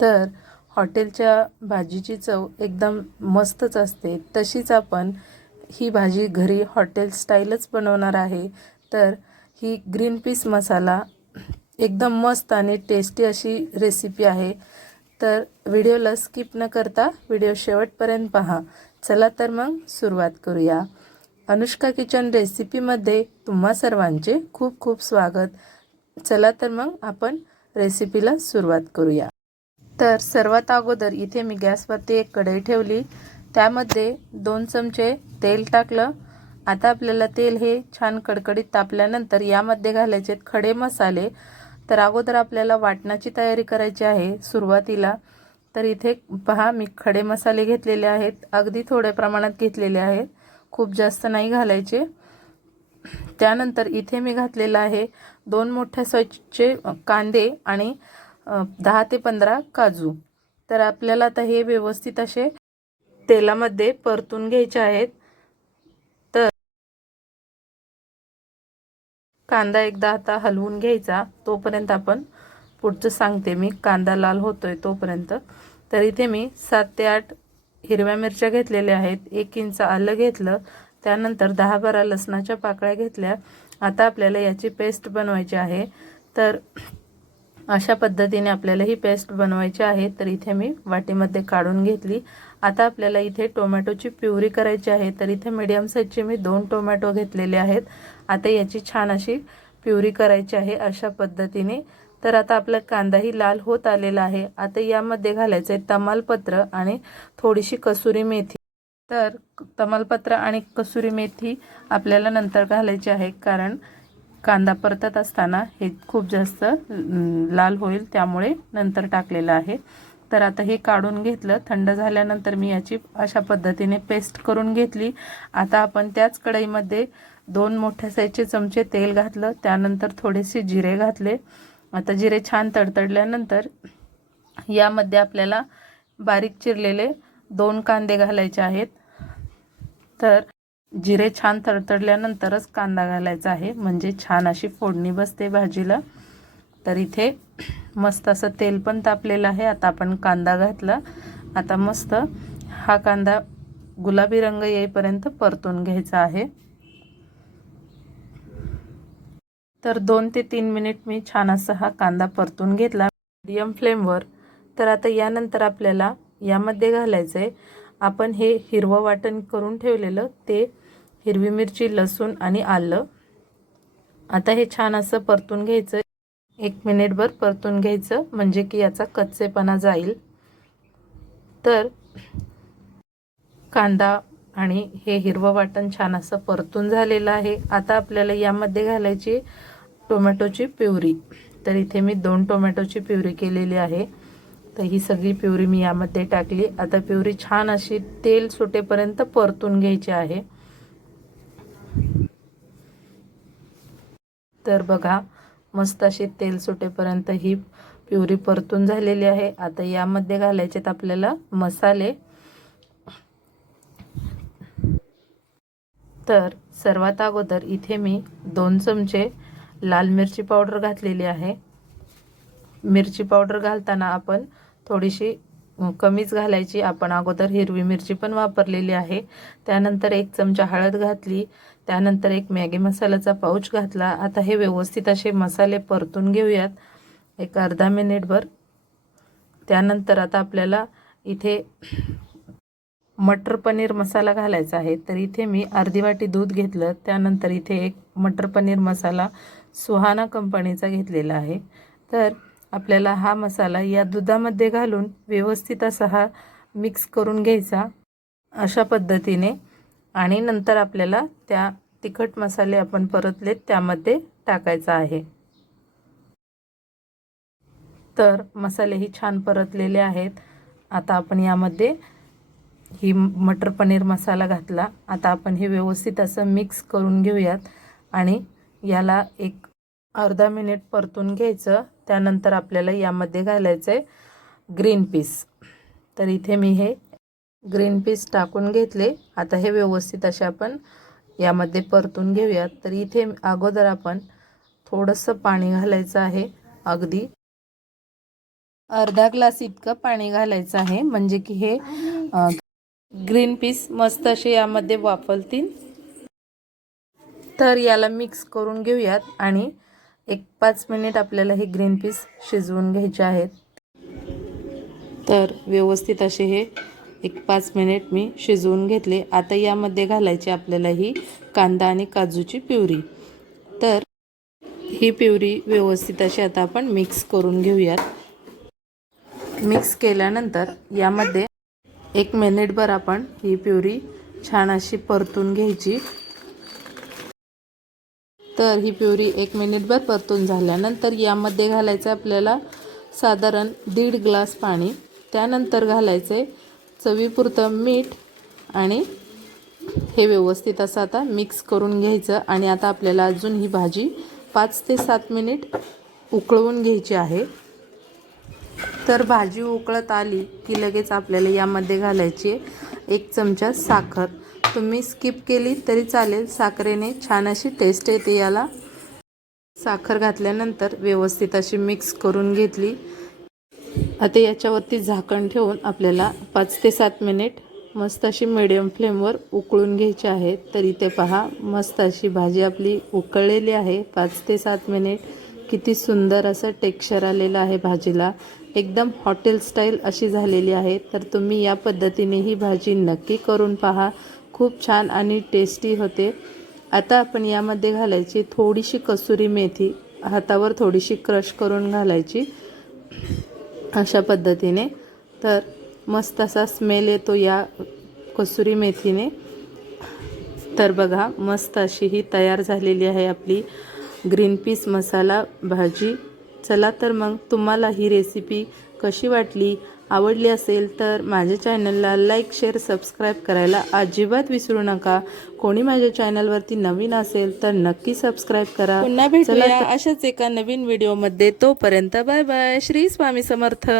तर हॉटेलच्या भाजीची चव एकदम मस्तच असते, तशीच आपण ही भाजी घरी हॉटेल स्टाईलच बनवणार आहे। तर ही ग्रीन पीस मसाला एकदम मस्त आणि टेस्टी अशी रेसिपी आहे। तर व्हिडिओला स्किप न करता व्हिडिओ शेवटपर्यंत पहा। चला तर मग सुरुवात करूया। अनुष्का किचन रेसिपीमध्ये तुम्हा सर्वांचे खूप खूप स्वागत। चला तर मग आपण रेसिपीला सुरुवात करूया। तर सर्वात अगोदर इथे मी गॅसवरती एक कढई ठेवली, त्यामध्ये 2 चमचे तेल टाकलं। आता आपल्याला तेल हे छान कडकडीत तापल्यानंतर यामध्ये घालायचे खडे मसाले। तर अगोदर आपल्याला वाटणाची तयारी करायची आहे सुरुवातीला। तर इथे पहा मी खडे मसाले घेतलेले आहेत, अगदी थोड्या प्रमाणात घेतलेले आहेत, खूप जास्त नाही घालायचे। त्यानंतर इथे मी घातलेला आहे 2 मोठ्या साईजचे कांदे आणि 10 ते 15 काजू। तर आपल्याला आता हे व्यवस्थित असे तेलामध्ये परतून घ्यायचे आहेत। तर कांदा एकदा आता हलवून घ्यायचा, तोपर्यंत आपण पुढचं सांगते मी। कांदा लाल होतोय तोपर्यंत तर इथे मी 7 ते 8 हिरव्या मिरच्या घेतलेल्या आहेत, 1 इंच आलं घेतलं, त्यानंतर 10-12 लसणाच्या पाकळ्या घेतल्या। आता आपल्याला याची पेस्ट बनवायची आहे। तर अशा पद्धतीने आपल्याला ही पेस्ट बनवायची आहे। तर इथे मी वाटीमध्ये काढून घेतली। आता आपल्याला इथे टोमॅटोची प्युरी करायची आहे। तर इथे मीडियम साईजचे मी 2 टोमॅटो घेतलेले आहेत। आता याची छान अशी प्युरी करायची आहे अशा पद्धतीने। तर आता आपला कांदाही लाल होत आलेला आहे। आता यामध्ये घालायचं आहे तमालपत्र आणि थोडीशी कसुरी मेथी। तर तमालपत्र आणि कसुरी मेथी आपल्याला नंतर घालायची आहे, कारण कांदा परतत असताना हे खूप जास्त लाल होईल, त्यामुळे नंतर टाकलेलं आहे। तर आता हे काढून घेतलं, थंड झाल्यानंतर मी याची अशा पद्धतीने पेस्ट करून घेतली। आता आपण त्याच कढईमध्ये 2 मोठ्या साईजचे चमचे तेल घातलं, त्यानंतर थोडेसे जिरे घातले। आता जिरे छान तडतडल्यानंतर यामध्ये आपल्याला बारीक चिरलेले 2 कांदे घालायचे आहेत। तर जिरे छान तडतडल्यानंतरच कांदा घालायचा आहे, म्हणजे छान अशी फोडणी बसते भाजीला। तर इथे मस्त असं तेल पण तापलेलं आहे। आता आपण कांदा घातला। आता मस्त हा कांदा गुलाबी रंग येईपर्यंत परतून घ्यायचा आहे। तर 2 ते 3 मिनिट मी छान असा हा कांदा परतून घेतला मीडियम फ्लेमवर। तर आता यानंतर आपल्याला यामध्ये घालायचं आहे आपण हे हिरवं वाटण करून ठेवलेलं, ते हिरवी मिरची, लसूण आणि आलं। आता हे छान असं परतून घ्यायचं, 1 मिनिटभर परतून घ्यायचं, म्हणजे की याचा कच्चेपणा जाईल। तर कांदा आणि हे हिरवं वाटण छान असं परतून झालेलं आहे। आता आपल्याला यामध्ये घालायची टोमॅटोची प्युरी। तर इथे मी 2 टोमॅटोची प्युरी केलेली आहे। तर ही सगळी प्युरी मी यामध्ये टाकली। आता प्युरी छान अशी तेल सुटेपर्यंत परतून घ्यायची आहे। तर बघा, मस्त अशी तेल सुटेपर्यंत ही प्युरी परतून झालेली आहे। आता यामध्ये घालायचे आपल्याला मसाले। तर सर्वात अगोदर इथे मी 2 चमचे लाल मिरची पावडर घातलेली आहे। मिरची पावडर घालताना आपण थोडीशी कमीच घालायची, आपण अगोदर हिरवी मिरची पण वापरलेली आहे। त्यानंतर 1 चमचा हळद घातली, त्यानंतर 1 मॅगी मसाल्याचा पाऊच घातला। आता हे व्यवस्थित असे मसाले परतून घेऊयात एक अर्धा मिनिटभर। त्यानंतर आता आपल्याला इथे मटर पनीर मसाला घालायचा आहे। तर इथे मी अर्धी वाटी दूध घेतलं, त्यानंतर इथे 1 मटर पनीर मसाला सुहाना कंपनीचा घेतलेला आहे। तर आपल्याला हा मसाला या दुधामध्ये घालून व्यवस्थित असा हा मिक्स करून घ्यायचा अशा पद्धतीने। आणि नंतर आपल्याला त्या तिखट मसाले आपण परतलेत त्यामध्ये टाकायचा आहे। तर मसालेही छान परतलेले आहेत। आता आपण यामध्ये ही मटर पनीर मसाला घातला। आता आपण हे व्यवस्थित असं मिक्स करून घेऊयात आणि याला एक अर्धा मिनिट परतून घ्यायचं। त्यानंतर आपल्याला यामध्ये घालायचं आहे ग्रीन पीस। तर इथे मी हे ग्रीन पीस टाकून घेतले। आता हे व्यवस्थित असे आपण यामध्ये परतून घेऊयात। तर इथे अगोदर आपण थोडंसं पाणी घालायचं आहे, अगदी अर्धा ग्लास इतकं पाणी घालायचं आहे, म्हणजे की हे ग्रीन पीस मस्त असे यामध्ये वाफलतील. तर याला मिक्स करून घेऊयात आणि 5 मिनिट आपल्याला हे ग्रीन पीस शिजवून घ्यायचे आहेत. तर व्यवस्थित असे हे 5 मिनिट मी शिजवून घेतले. आता यामध्ये घालायची आपल्याला ही कांदा आणि काजूची प्युरी. तर ही प्युरी व्यवस्थित अशी आता आपण मिक्स करून घेऊयात. मिक्स केल्यानंतर यामध्ये 1 मिनिटभर आपण ही प्युरी छान अशी परतून घ्यायची. तर ही प्युरी 1 मिनिटभर परतून झाल्यानंतर यामध्ये घालायचं आपल्याला साधारण 1.5 ग्लास पाणी. त्यानंतर घालायचे चवीपुरतं मीठ आणि हे व्यवस्थित असं आता मिक्स करून घ्यायचं. आणि आता आपल्याला अजून ही भाजी 5 ते 7 मिनिट उकळवून घ्यायची आहे. तर भाजी उकळत आली की लगेच आपल्याला यामध्ये घालायची 1 चमचा साखर. तुम्ही स्किप केली तरी चालेल, साखरेने छान अशी टेस्ट येते याला. साखर घातल्यानंतर व्यवस्थित अशी मिक्स करून घेतली. आता याच्यावरती झाकण ठेवून आपल्याला 5 ते 7 मिनिट मस्त अशी मीडियम फ्लेमवर उकळून घ्यायची आहे. तर इथे पहा, मस्त अशी भाजी आपली उकळलेली आहे. 5 ते 7 मिनिट. किती सुंदर असं टेक्स्चर आलेलं आहे भाजीला, एकदम हॉटेल स्टाईल अशी झालेली आहे. तर तुम्ही या पद्धतीने ही भाजी नक्की करून पहा, खूप छान आणि टेस्टी होते. आता आपण यामध्ये घालायची थोडीशी कसुरी मेथी, हातावर थोडीशी क्रश करून घालायची अशा पद्धतीने. तर मस्त असा स्मेल येतो या कसुरी मेथीने. तर बघा, मस्त अशी ही तयार झालेली आहे आपली ग्रीन पीस मसाला भाजी. चला तर मग तुम्हाला ही रेसिपी कशी वाटली, आवडली असेल तर माझ्या चॅनलला लाईक, शेअर, सबस्क्राईब करायला अजिबात विसरू नका. कोणी माझ्या चॅनलवरती नवीन असेल तर नक्की सबस्क्राईब करा. पुन्हा भेटूया अशाच एका नवीन व्हिडिओमध्ये. तोपर्यंत बाय बाय. श्री स्वामी समर्थ.